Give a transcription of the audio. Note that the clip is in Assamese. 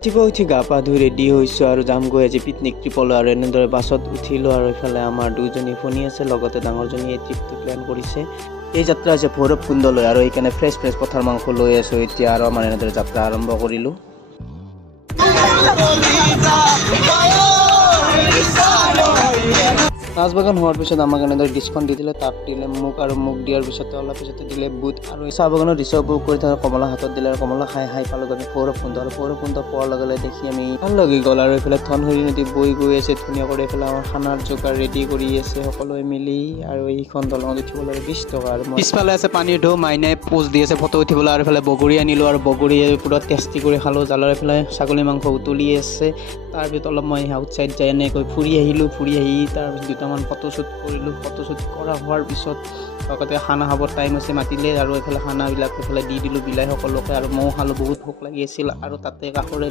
ৰাতিপুৱা উঠি গা পা ধুই ৰেডি হৈছোঁ আৰু যামগৈ আজি পিকনিক ট্ৰিপলৈ আৰু এনেদৰে বাছত উঠিলোঁ আৰু এইফালে আমাৰ দুজনী ভনী আছে লগতে ডাঙৰজনীয়ে এই ট্ৰিপটো প্লেন কৰিছে। এই যাত্ৰা হৈছে ভৈৰৱকুণ্ডলৈ আৰু এইকাৰণে ফ্ৰেছ পথাৰ মাংস লৈ আছোঁ এতিয়া আৰু আমাৰ এনেদৰে যাত্ৰা আৰম্ভ কৰিলোঁ। নাচ বাগান হোৱাৰ পিছত আমাক এনেদৰে ডিছখন দি দিলে, তাক দিলে মোক আৰু মোক দিয়াৰ পিছতে অলপ পিছতে দিলে বুট আৰু চাহ বাগানৰ দৃশ্য উপভোগ কৰি থকা কমলা হাতত দিলে আৰু কমলা খাই পালোঁ আমি ভৈৰৱকুণ্ড আৰু ভৈৰৱকুণ্ড পোৱাৰ লগে লগে দেখি আমি ভাল লাগি গ'ল আৰু এইফালে ধনশিৰি নদী বৈ গৈ আছে ধুনীয়া কৰি এইফালে আমাৰ খানাৰ যোগাৰ ৰেডি কৰি আছে সকলোৱে মিলি আৰু এইখন দলঙত উঠিবলৈ 20 টকা আৰু পিছফালে আছে পানীৰ ঢৌ, মাইনাই পোজ দি আছে ফটো উঠিবলৈ আৰু এইফালে বগৰী আনিলোঁ আৰু বগৰী পুৰা টেষ্টি কৰি খালোঁ। জালৰ এইফালে ছাগলী মাংস উতলি আছে, তাৰপিছত অলপ মই আউটছাইড যাই এনেকৈ ফুৰি আহিলোঁ, ফুৰি আহি তাৰপিছত দুটামান ফটোশ্বুট কৰিলোঁ। ফটোশ্বুট কৰা হোৱাৰ পিছত লগতে খানা খাবৰ টাইম হৈছে মাতিলে আৰু এইফালে খানাবিলাক এইফালে দি দিলোঁ বিলাই সকলোকে আৰু ময়ো খালোঁ, বহুত ভোক লাগি আছিল আৰু তাতে কাষৰে